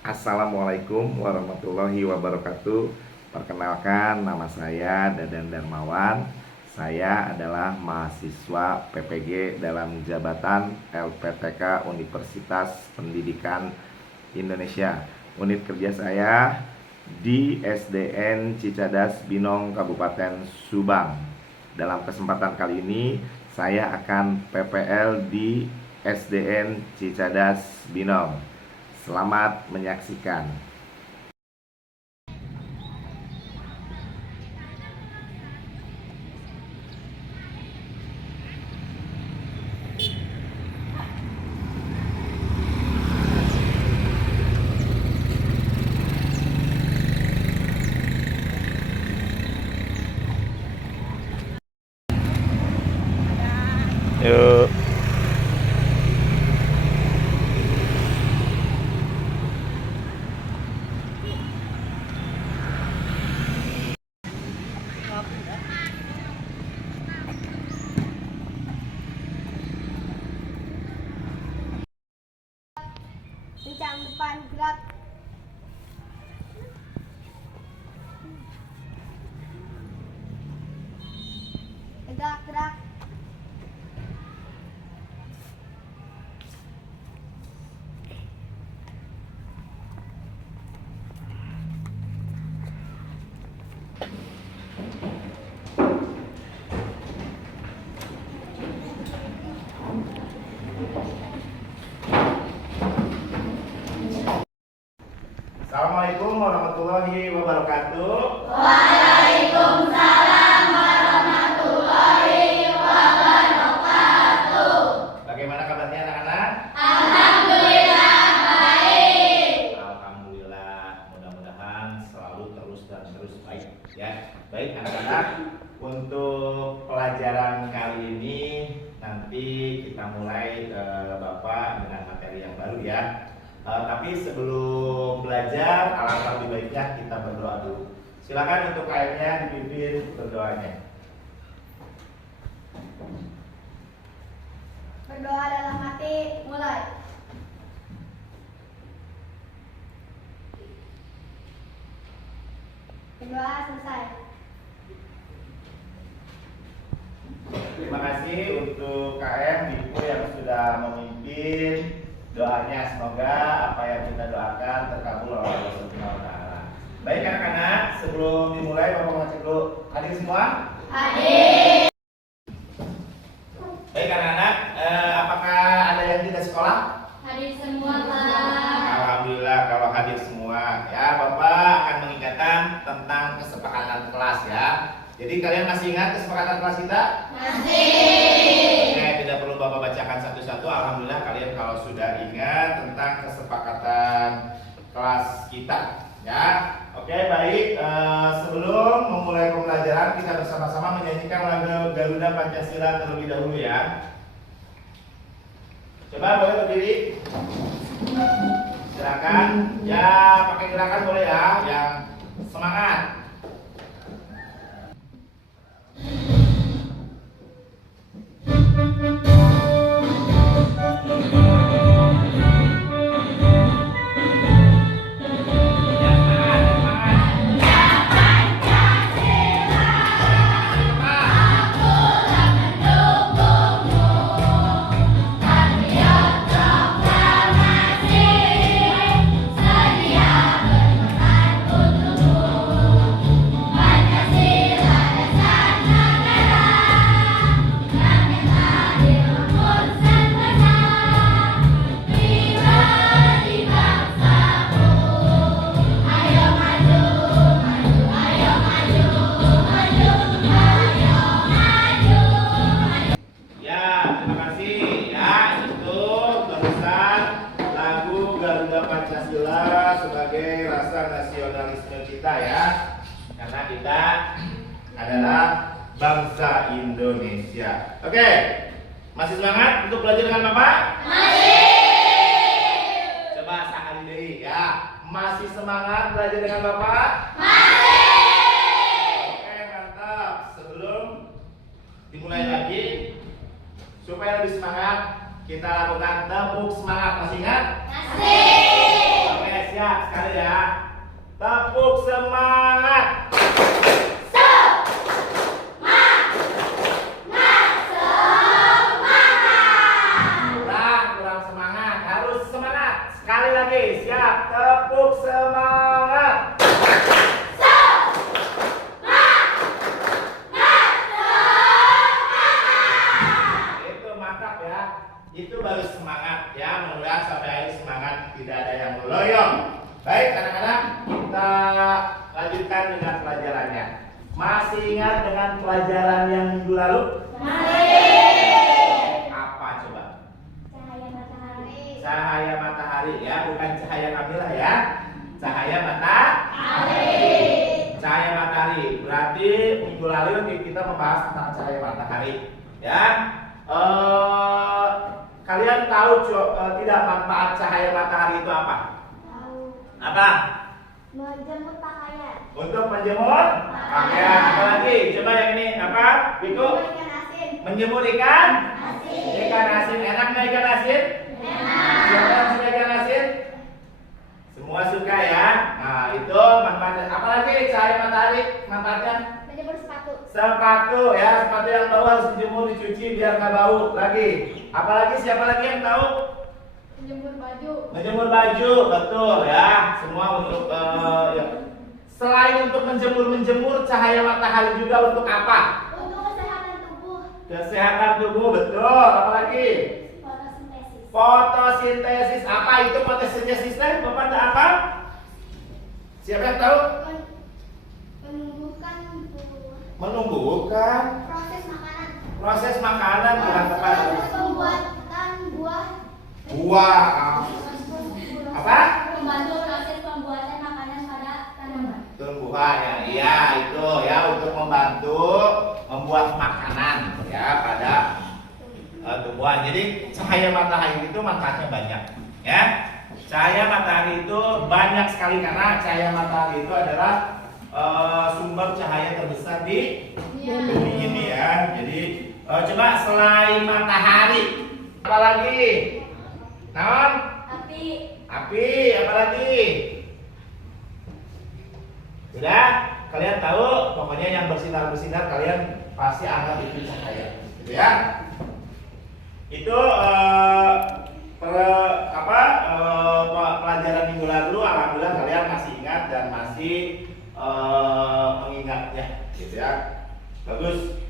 Assalamualaikum warahmatullahi wabarakatuh. Perkenalkan, nama saya Dadan Darmawan. Saya adalah mahasiswa PPG dalam jabatan LPTK Universitas Pendidikan Indonesia. Unit kerja saya di SDN Cicadas Binong, Kabupaten Subang. Dalam kesempatan kali ini saya akan PPL di SDN Cicadas Binong. Selamat menyaksikan. Yuk. Kencang depan gerak. Tegak gerak. Assalamualaikum warahmatullahi wabarakatuh. Waalaikumsalam warahmatullahi wabarakatuh. Bagaimana kabarnya anak-anak? Alhamdulillah baik. Alhamdulillah, mudah-mudahan selalu terus dan terus baik ya. Baik anak-anak, untuk pelajaran kali ini nanti kita mulai Bapak dengan materi yang baru ya. Tapi sebelum belajar, alangkah lebih baiknya kita berdoa dulu. Silakan untuk KM-nya dipimpin berdoanya. Berdoa dalam hati, mulai. Berdoa selesai. Terima kasih untuk KM Biku yang sudah memimpin doanya. Semoga apa yang kita doakan terkabul oleh Allah Subhanahu wa taala. Baik anak-anak, sebelum dimulai Bapak mau cek dulu. Hadir semua? Hadir. Baik anak-anak, apakah ada yang tidak sekolah? Hadir semua, Pak. Alhamdulillah kalau hadir semua. Ya, Bapak akan mengingatkan tentang kesepakatan kelas ya. Jadi kalian masih ingat kesepakatan kelas kita? Masih. Oke, tidak perlu Bapak bacakan satu-satu. Alhamdulillah kalian kalau sudah ingat tentang kesepakatan kelas kita ya. Oke, baik. Sebelum memulai pembelajaran kita bersama-sama menyanyikan lagu Garuda Pancasila terlebih dahulu ya. Coba boleh berdiri. Silakan. Ya, pakai gerakan boleh ya, yang semangat. Pancasila sebagai rasa nasionalisme kita ya, karena kita adalah bangsa Indonesia. Oke, masih semangat untuk belajar dengan Bapak? Masih. Coba sekali deh ya, masih semangat belajar dengan Bapak? Masih. Oke, mantap. Sebelum dimulai lagi, supaya lebih semangat, kita lakukan tepuk semangat. Masih ingat? Masih. Oke, siap. sekali ya. Tepuk semangat. Kurang semangat. Harus semangat. Sekali lagi, siap. Tepuk semangat. Itu mantap ya. Itu baru semangat ya. Mudah-mudahan sampai akhir semangat, tidak ada yang meloyong. Baik anak-anak, kita lanjutkan dengan pelajarannya. Masih ingat dengan pelajaran yang minggu lalu? Apa coba? Cahaya matahari. Cahaya matahari ya, bukan cahaya Kamila ya. Cahaya matahari. Cahaya matahari. Berarti minggu lalu kita membahas tentang cahaya matahari ya. Kalian tahu tidak manfaat cahaya matahari itu apa? Tahu. Apa? Menjemur pakaian. Untuk menjemur pakaian. Apalagi? Coba yang ini apa? Biku? Ikan asin. Menjemur ikan? Asin. Ikan asin. Enak nggak ikan asin? Enak. Siapa yang suka ikan asin? Semua suka ya. Nah itu manfaatnya. Apalagi cahaya matahari manfaatnya? Menjemur sepatu. Sepatu ya, sepatu yang bau harus dijemur, dicuci biar nggak bau lagi. Apalagi siapa lagi yang tahu? Menjemur baju. Menjemur baju, betul ya. Semua untuk ya. Selain untuk menjemur cahaya matahari juga untuk apa? Untuk kesehatan tubuh. Kesehatan tubuh, betul. Apalagi? Fotosintesis. Fotosintesis. Apa itu fotosintesis? Bapak ada apa? Siapa yang tahu? Menumbuhkan buah. Menumbuhkan Proses makanan. proses makanan bukan tepat. Proses pembuatan buah. Buah. Apa? Membantu proses pembuatan makanan pada tanaman. Tumbuhan ya, iya itu ya untuk membantu membuat makanan ya pada tumbuhan. Jadi cahaya matahari itu manfaatnya banyak ya. Cahaya matahari itu banyak sekali karena cahaya matahari itu adalah sumber cahaya terbesar di bumi ini ya. Jadi coba selain matahari apalagi? Naon? Api. Api, apalagi? Sudah? Kalian tahu, pokoknya yang bersinar-bersinar kalian pasti anggap itu cahaya, gitu ya? Itu pelajaran minggu lalu, alhamdulillah kalian masih ingat dan masih mengingatnya, gitu ya? Bagus.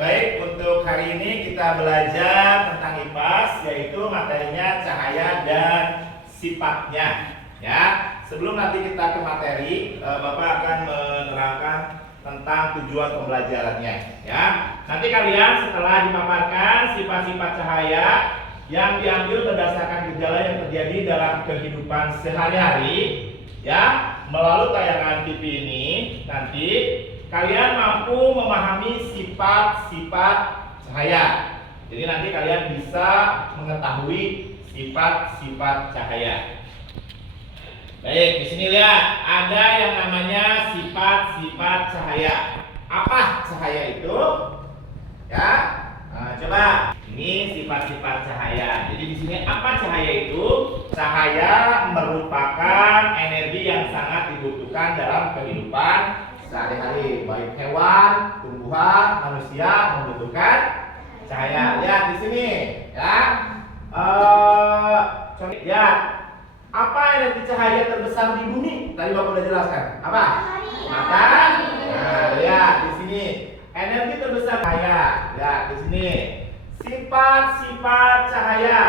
Baik, untuk hari ini kita belajar tentang IPAS, yaitu materinya cahaya dan sifatnya. Ya, sebelum nanti kita ke materi, Bapak akan menerangkan tentang tujuan pembelajarannya. Ya, nanti kalian setelah dipaparkan sifat-sifat cahaya yang diambil berdasarkan gejala yang terjadi dalam kehidupan sehari-hari, ya, melalui tayangan TV ini, nanti kalian mampu memahami sifat-sifat cahaya. Jadi nanti kalian bisa mengetahui sifat-sifat cahaya. Baik, di sini lihat ada yang namanya sifat-sifat cahaya. Apa cahaya itu? Ya, nah, coba. Ini sifat-sifat cahaya. Jadi di sini apa cahaya itu? Cahaya merupakan energi yang sangat dibutuhkan dalam kehidupan sehari-hari. Baik hewan, tumbuhan, manusia membutuhkan cahaya. Lihat di sini, ya. Coba lihat. Apa energi cahaya terbesar di bumi? Tadi Bapak sudah jelaskan. Apa? Matahari. Nah, lihat di sini. Energi terbesar cahaya. Lihat di sini. Sifat-sifat cahaya.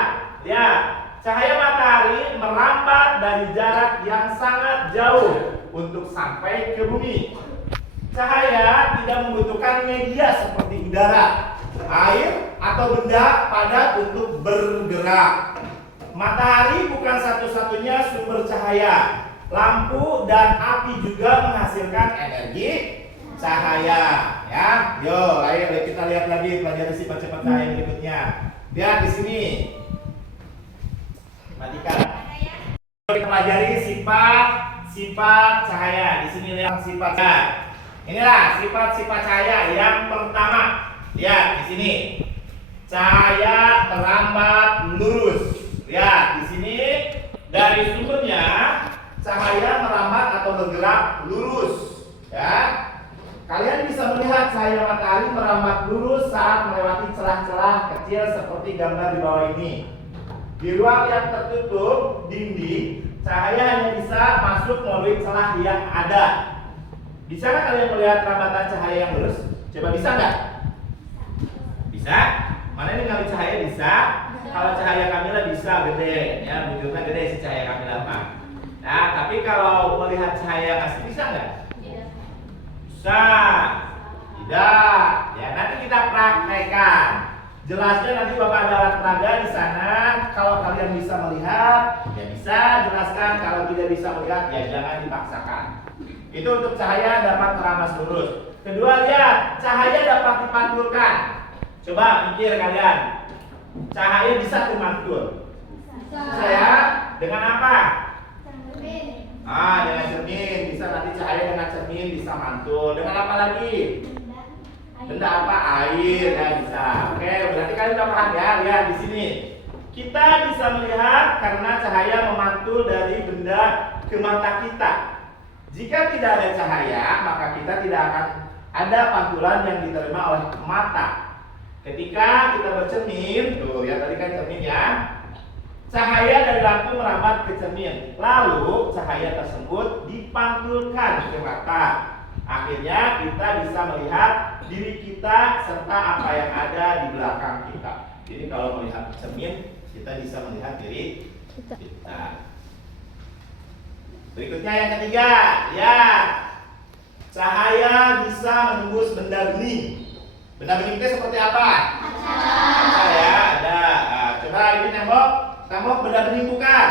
Lihat. Cahaya matahari merambat dari jarak yang sangat jauh untuk sampai ke bumi. Cahaya tidak membutuhkan media seperti udara, air, atau benda padat untuk bergerak. Matahari bukan satu-satunya sumber cahaya. Lampu dan api juga menghasilkan energi cahaya. Ya, yo, ayo kita lihat lagi pelajari sifat-sifat cahaya berikutnya. Lihat di sini. Perhatikan. Kita pelajari sifat-sifat cahaya. Di sini lihat sifat cahaya. Inilah sifat-sifat cahaya yang pertama. Lihat di sini. Cahaya terambat lurus. Lihat di sini dan Di ruang yang tertutup dinding, cahaya hanya bisa masuk melalui celah yang ada. Bisa nggak kalian melihat rambatan cahaya yang lurus? Coba bisa nggak? Bisa? Mana ini kali cahaya bisa? Kalau cahaya Kamila bisa gede, ya bentuknya gede si cahaya Kamila mah. Nah, tapi kalau melihat cahaya yang asli bisa nggak? Bisa. Tidak. Ya nanti kita praktekkan. Jelasnya nanti Bapak ada alat peraga di sana. Kalau kalian bisa melihat, ya bisa. Jelaskan. Kalau tidak bisa melihat, ya jangan dipaksakan. Itu untuk cahaya dapat teramas lurus. Kedua, lihat cahaya dapat dipantulkan. Coba pikir kalian, cahaya bisa dimantul. Bisa ya? Dengan apa? Dengan cermin. Bisa nanti cahaya dengan cermin bisa mantul. Dengan apa lagi? Benda apa? Air ya bisa. Oke, berarti kalian udah paham ya. Lihat di sini. Kita bisa melihat karena cahaya memantul dari benda ke mata kita. Jika tidak ada cahaya, maka kita tidak akan ada pantulan yang diterima oleh mata. Ketika kita bercermin, tuh lihat tadi kan cermin ya. Cahaya dari lampu merambat ke cermin. Lalu cahaya tersebut dipantulkan ke mata. Akhirnya kita bisa melihat diri kita serta apa yang ada di belakang kita. Jadi kalau melihat cermin, kita bisa melihat diri kita. Berikutnya yang ketiga, ya. Cahaya bisa menembus benda bening. Benda bening itu seperti apa? Kaca ya, ada. Nah, coba ini tembok. Tembok benda bening bukan?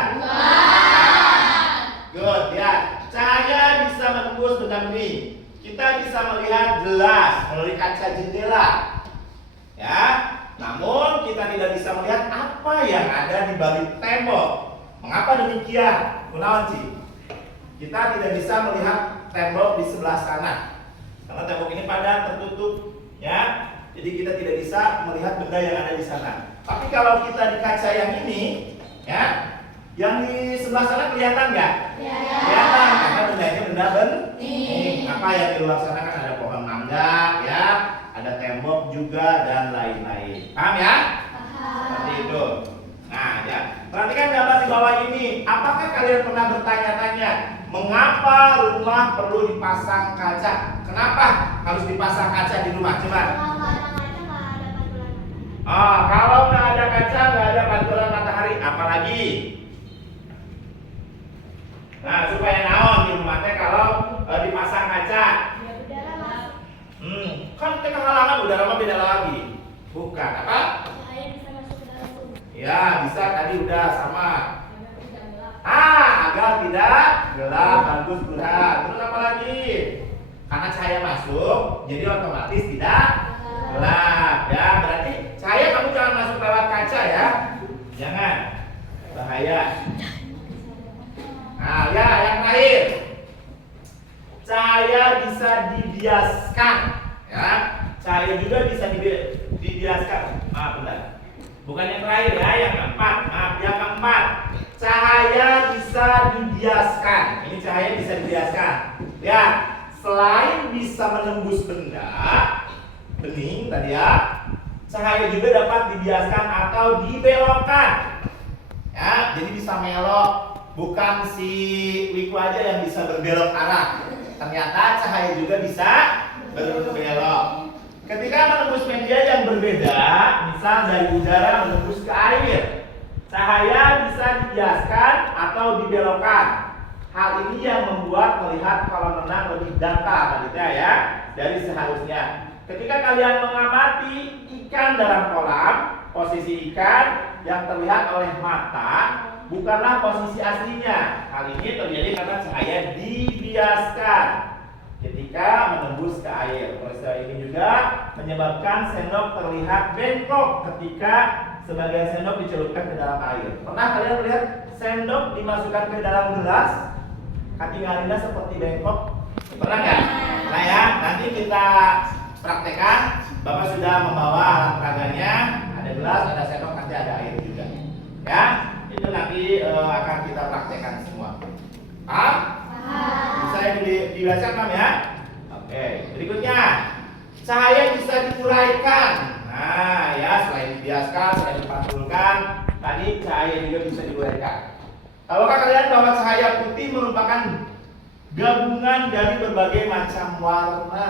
Good, ya. Cahaya bisa menembus benda bening. Kita bisa melihat jelas melalui kaca jendela. Ya. Namun kita tidak bisa melihat apa yang ada di balik tembok. Mengapa demikian? Kunaon, Ci? Kita tidak bisa melihat tembok di sebelah sana. Karena tembok ini padat tertutup, ya. Jadi kita tidak bisa melihat benda yang ada di sana. Tapi kalau kita di kaca yang ini, ya, yang di sebelah sana kelihatan nggak? Kelihatan, karena bendanya benda bening. Apa yang di luar sana kan ada pohon mangga, ya, ada tembok juga dan lain-lain. Paham ya? Seperti itu. Nah, ya. Perhatikan gambar di bawah ini. Apakah kalian pernah bertanya-tanya mengapa rumah perlu dipasang kaca? Kenapa harus dipasang kaca di rumah? Coba. Kalau nggak ada kaca, nggak ada pantulan matahari, apalagi? Nah, supaya naon di rumahnya kalau dipasang kaca? Kan kehalangan udara mah beda lagi. Bukan apa? Ya, bisa tadi udah sama. Agar tidak gelap, bagus udah. Terus apa lagi? Karena cahaya masuk, jadi otomatis tidak gelap. Ya, berarti cahaya kamu jangan masuk lewat kaca ya. Jangan. Bahaya. Nah, ya yang terakhir. Cahaya bisa dibiaskan, ya. Cahaya juga bisa dibiaskan. Bentar. Bukan yang terakhir ya, yang keempat. Yang keempat. Cahaya bisa dibiaskan. Ini cahaya bisa dibiaskan. Ya, selain bisa menembus benda bening tadi ya, cahaya juga dapat dibiaskan atau dibelokkan. Ya, jadi bisa melok. Bukan si wiku aja yang bisa berbelok arah. Ternyata cahaya juga bisa berbelok. Ketika menembus media yang berbeda, misal dari udara menembus ke air, cahaya bisa dibiaskan atau dibelokkan. Hal ini yang membuat melihat kolam renang lebih dangkal ya dari seharusnya. Ketika kalian mengamati ikan dalam kolam, posisi ikan yang terlihat oleh mata bukanlah posisi aslinya. Hal ini terjadi karena cahaya dibiaskan ketika menembus ke air. Peristiwa ini juga menyebabkan sendok terlihat bengkok ketika sebagian sendok dicelupkan ke dalam air. Pernah kalian melihat sendok dimasukkan ke dalam gelas, katingalina seperti bengkok? Pernah nggak? Nah ya, nanti kita praktekkan. Bapak sudah membawa alat peraganya, ada gelas, ada sendok, nanti ada air juga. Ya, itu nanti akan kita praktekkan semua. Paham? Bisa dibacakan ya? Oke, berikutnya cahaya bisa diuraikan. Nah ya, selain dibiaskan, selain dipantulkan, tadi cahaya juga bisa diuraikan. Tahukah kalian bahwa cahaya putih merupakan gabungan dari berbagai macam warna?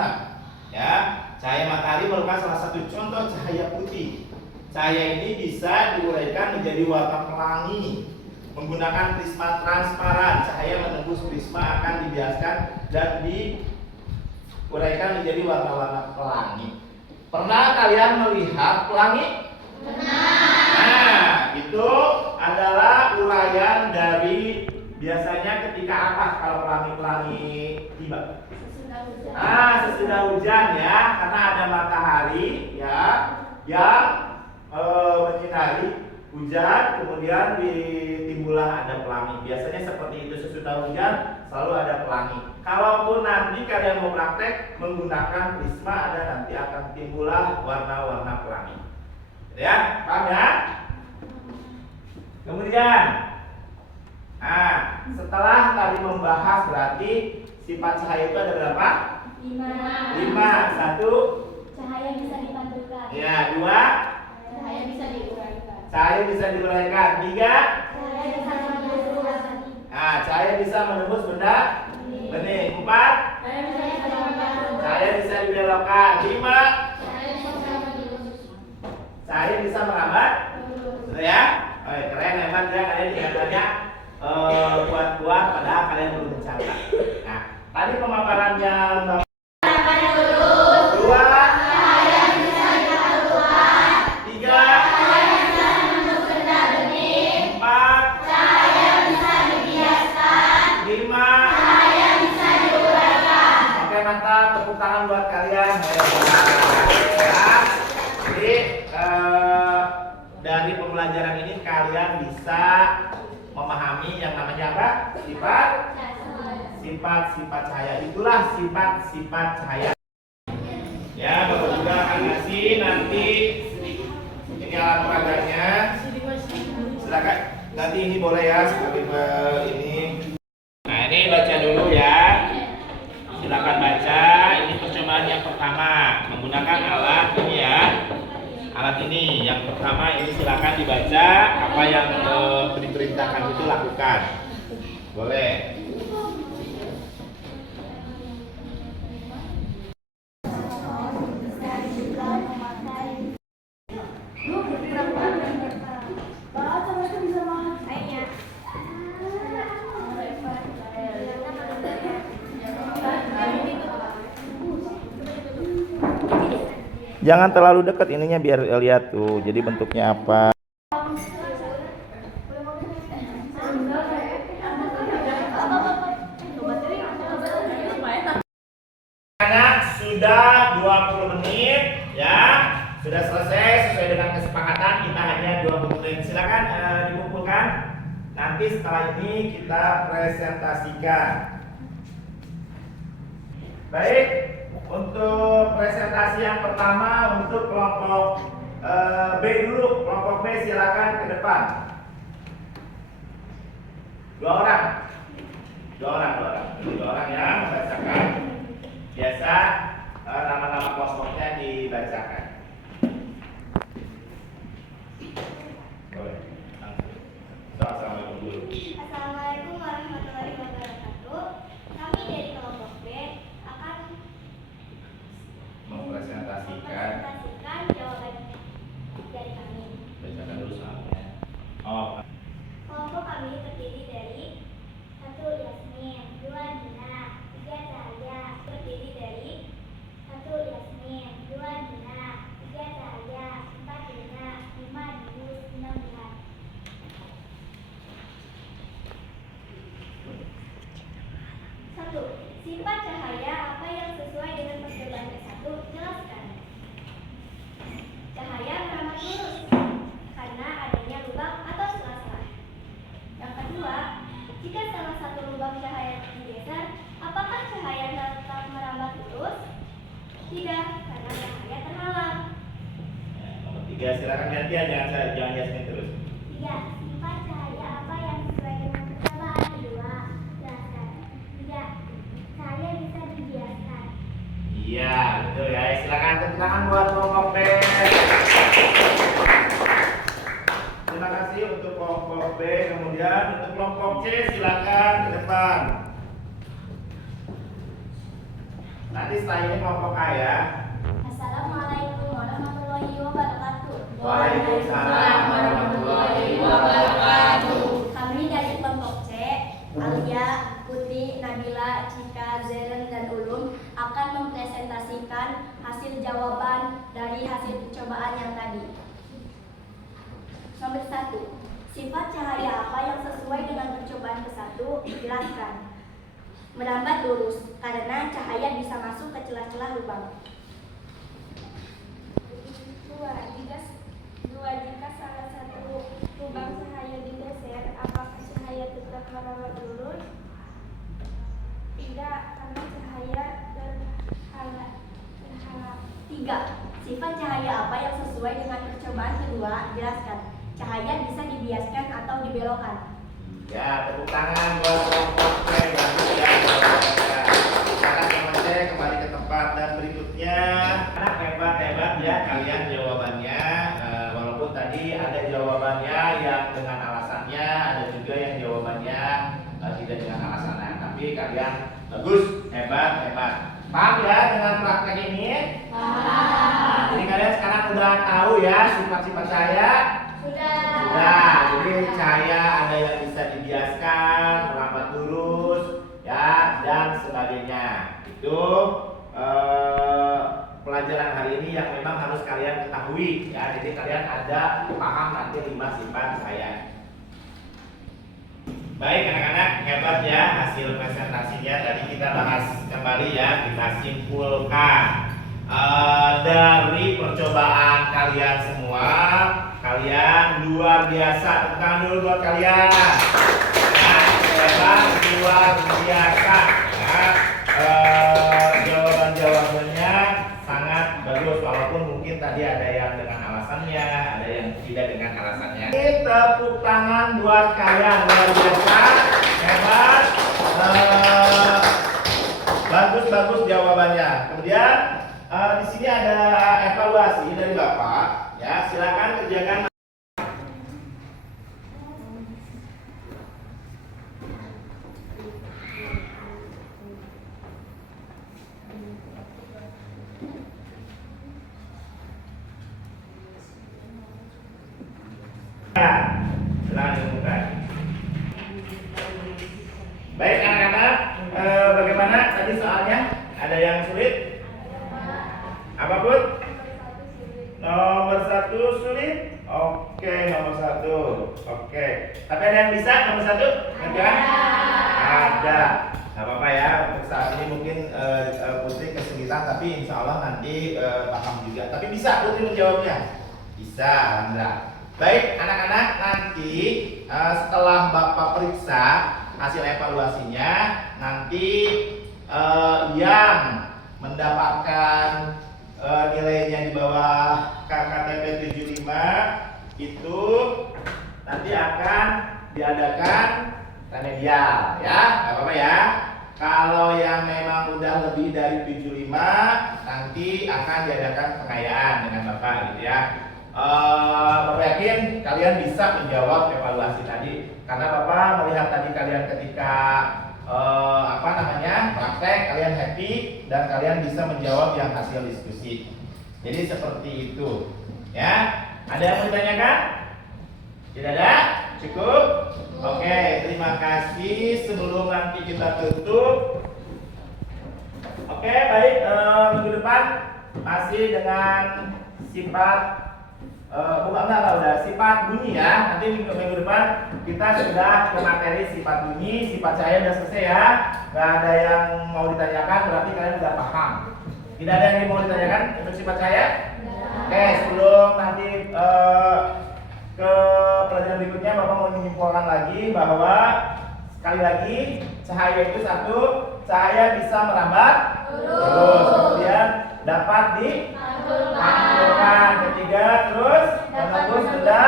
Ya, cahaya matahari merupakan salah satu contoh cahaya putih. Cahaya ini bisa diuraikan menjadi warna pelangi menggunakan prisma transparan. Cahaya menembus prisma akan dibiaskan dan diuraikan menjadi warna-warna pelangi. Pernah kalian melihat pelangi? Nah, itu adalah uraian dari biasanya ketika apa kalau pelangi-pelangi tiba? Sesudah hujan ya, karena ada matahari ya yang menyinari hujan, kemudian timbullah ada pelangi. Biasanya seperti itu, sesudah hujan selalu ada pelangi. Kalaupun nanti kalian mau praktek menggunakan prisma, ada nanti akan timbullah warna-warna pelangi. Ya, paham ya? Kemudian, setelah tadi membahas berarti sifat cahaya itu ada berapa? 5. 1. Cahaya bisa dipantulkan. Ya, 2. Cahaya bisa diuraikan. Cahaya bisa diuraikan. 3. Cahaya bisa menembus. Cahaya bisa menembus benda bening. 4. Cahaya bisa dibelokkan. 5. Cahaya bisa merambat. Sudah ya? Oke, keren hebat ya kalian ingatannya kuat-kuat padahal kalian belum mencatat. Nah, tadi pemaparannya Mbak 2. Cahaya bisa dipantulkan. 3. 4. Cahaya bisa dibiaskan. 5. Cahaya bisa diuraikan. Oke, mantap, tepuk tangan buat kalian. Ya. Jadi dari pembelajaran ini kalian bisa memahami yang namanya apa? Sifat-sifat cahaya. Itulah sifat-sifat cahaya. Ya, Bapak juga akan ngasih nanti ini alat peraganya. Silakan. Nanti ini boleh ya seperti ini. Nah, ini baca dulu ya. Silakan baca. Ini percobaan yang pertama menggunakan alat ini ya. Alat ini yang pertama ini silakan dibaca apa yang diperintahkan itu lakukan. Boleh. Jangan terlalu dekat ininya biar lihat tuh. Jadi bentuknya apa? Anak sudah 20 menit ya. Sudah selesai sesuai dengan kesepakatan kita hanya 20 menit. Silakan dikumpulkan. Nanti setelah ini kita presentasikan. Baik. Untuk presentasi yang pertama untuk kelompok B dulu, kelompok B silakan ke depan. 2 orang. 2 orang ya membacakan. Biasa nama-nama kelompoknya dibacakan. Boleh. Langsung. Assalamualaikum dulu. Assalamualaikum warahmatullahi wabarakatuh. Kami dari kelompok B akan mempresentasikan jawaban dari kami. bacakan dulu soalnya. Oh. Kelompok kami terdiri dari 1 Yasmin, 2 Dina, 3 Cahaya. Terdiri dari 1 Yasmin, 2 Dina, 3 Cahaya, 4 Dina, 5 Dius, 6 Dilan. 1. Sifat cahaya apa yang sesuai dengan percobaan ke-1? Jelaskan. Cahaya merambat lurus karena adanya lubang atau sela-sela. Yang kedua, jika salah satu lubang cahaya digeser, apakah cahaya tetap merambat lurus? Tidak, karena cahaya terhalang. Nomor 3 silakan gantian jangan Yasmin terus. 3. Sifat cahaya apa yang sesuai dengan percobaan? 2. Jelaskan. 3. Cahaya bisa dibiaskan. Iya, betul ya. Silakan tepuk tangan buat kelompok B. Terima kasih kelompok B, kemudian untuk kelompok C silakan ke depan. Nanti setelah ini kelompok A ya. Assalamualaikum warahmatullahi wabarakatuh. Waalaikumsalam warahmatullahi wabarakatuh. Kami dari kelompok C, Alia, Putri, Nabila, Cika, Zeren, dan Ulum akan mempresentasikan hasil jawaban dari hasil percobaan yang tadi. Nomor 1. Sifat cahaya apa yang sesuai dengan percobaan ke-1? Jelaskan. Merambat lurus, karena cahaya bisa masuk ke celah-celah lubang. 2. Jika salah satu lubang cahaya digeser, apakah cahaya tetap merambat lurus? Tidak, karena cahaya terhalang. 3. Sifat cahaya apa yang sesuai dengan percobaan kedua? Jelaskan. Cahaya bisa dibiaskan atau dibelokkan. Ya, tepuk tangan buat kelompok C. Bagus ya. Silakan kelompok C kembali ke tempat dan berikutnya. Anak hebat ya kalian jawabannya. Walaupun tadi ada jawabannya yang dengan alasannya, ada juga yang jawabannya tidak dengan alasannya. Tapi kalian bagus, hebat. Paham ya dengan praktek ini? Paham. Jadi kalian sekarang udah tahu ya sifat-sifat cahaya? Sudah. Jadi cahaya ada yang bisa dibiaskan, merambat lurus, ya dan sebagainya. Itu pelajaran hari ini yang memang harus kalian ketahui ya. Jadi kalian ada paham nanti 5 sifat cahaya. Baik anak-anak, hebat ya hasil presentasinya. Tadi kita bahas kembali ya, kita simpulkan dari percobaan kalian semua. Kalian luar biasa. Tepuk tangan dulu buat kalian. Nah, hebat, luar biasa. Ya. Jawaban-jawabannya sangat bagus. Walaupun mungkin tadi ada yang dengan alasannya, ada yang tidak dengan alasannya. Tepuk tangan buat kalian, luar biasa, hebat, bagus jawabannya. Kemudian di sini ada evaluasi dari Bapak. Ya, silakan kerjakan. Silakan diumumkan. Baik anak-anak, bagaimana tadi soalnya? Ada yang sulit? Apa Bud? Nomor 1 sulit? Oke, nomor 1. Oke. Tapi ada yang bisa nomor 1? Enggak? Ada. Gak apa-apa ya. Untuk saat ini mungkin Putri kesulitan, tapi insya Allah nanti paham juga. Tapi bisa Putri menjawabnya? Bisa, alhamdulillah. Baik anak-anak, nanti setelah Bapak periksa hasil evaluasinya, nanti yang mendapatkan nilainya di bawah KKTP 75 itu nanti akan diadakan remedial ya, nggak apa-apa ya. Kalau yang memang udah lebih dari 75 nanti akan diadakan pengayaan dengan Bapak gitu ya. Bapak yakin kalian bisa menjawab evaluasi tadi karena Bapak melihat tadi kalian ketika praktek kalian happy dan kalian bisa menjawab yang hasil diskusi. Jadi seperti itu ya. Ada yang mau ditanyakan? Tidak ada? Cukup? Oke, terima kasih. Sebelum nanti kita tutup, oke baik, minggu depan masih dengan sifat udah sifat bunyi ya. Nanti minggu depan kita sudah ke materi sifat bunyi, sifat cahaya udah selesai ya. Gak ada yang mau ditanyakan, berarti kalian udah paham. Tidak ada yang mau ditanyakan untuk sifat cahaya? Oke, sebelum nanti ke pelajaran berikutnya, Bapak mau menyimpulkan lagi bahwa sekali lagi cahaya itu satu, cahaya bisa merambat terus, kemudian dapat dipantulkan, ketiga terus menembus benda.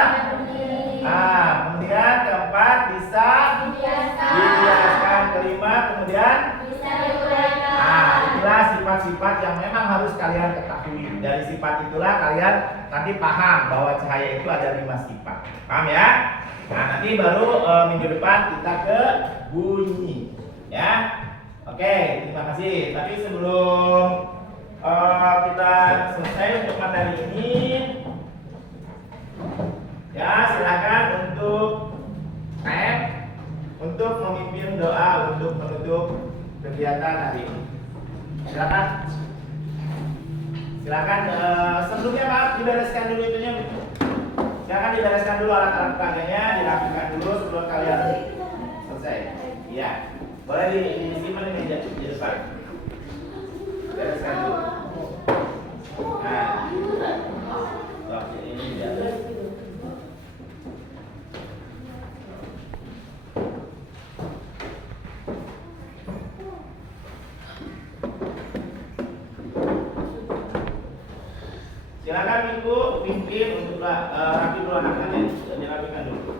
Nah, kemudian keempat bisa dibiaskan, kelima kemudian bisa diuraikan. Nah, inilah sifat sifat-sifat yang memang harus kalian ketahui. Dari sifat itulah kalian nanti paham bahwa cahaya itu ada 5 sifat. Paham ya? Nah, nanti baru minggu depan kita ke bunyi. Ya. Oke, terima kasih. Tapi sebelum kita selesai untuk materi ini, ya silakan untuk untuk memimpin doa untuk menutup kegiatan hari ini. Silakan. Silakan. Sebelumnya maaf dibereskan dulu itunya. Silakan dibereskan dulu alat-alat peraganya, dirapikan dulu sebelum kalian selesai. Iya. Boleh disimpan di meja di depan. Bereskan dulu. Nah, waktu ini tidak. Silakan Ibu pimpin untuk rapi dulu anak-anaknya, dirapikan dulu.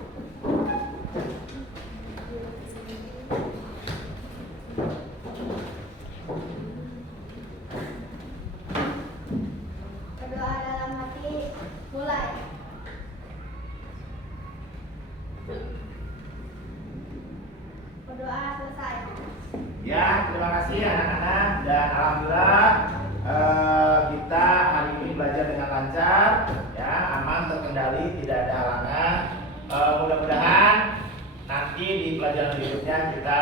Berdoa dalam hati, mulai. Berdoa selesai. Ya, terima kasih anak-anak dan alhamdulillah kita hari ini belajar dengan lancar, ya, aman, terkendali, tidak ada halangan. Mudah-mudahan nanti di pelajaran berikutnya kita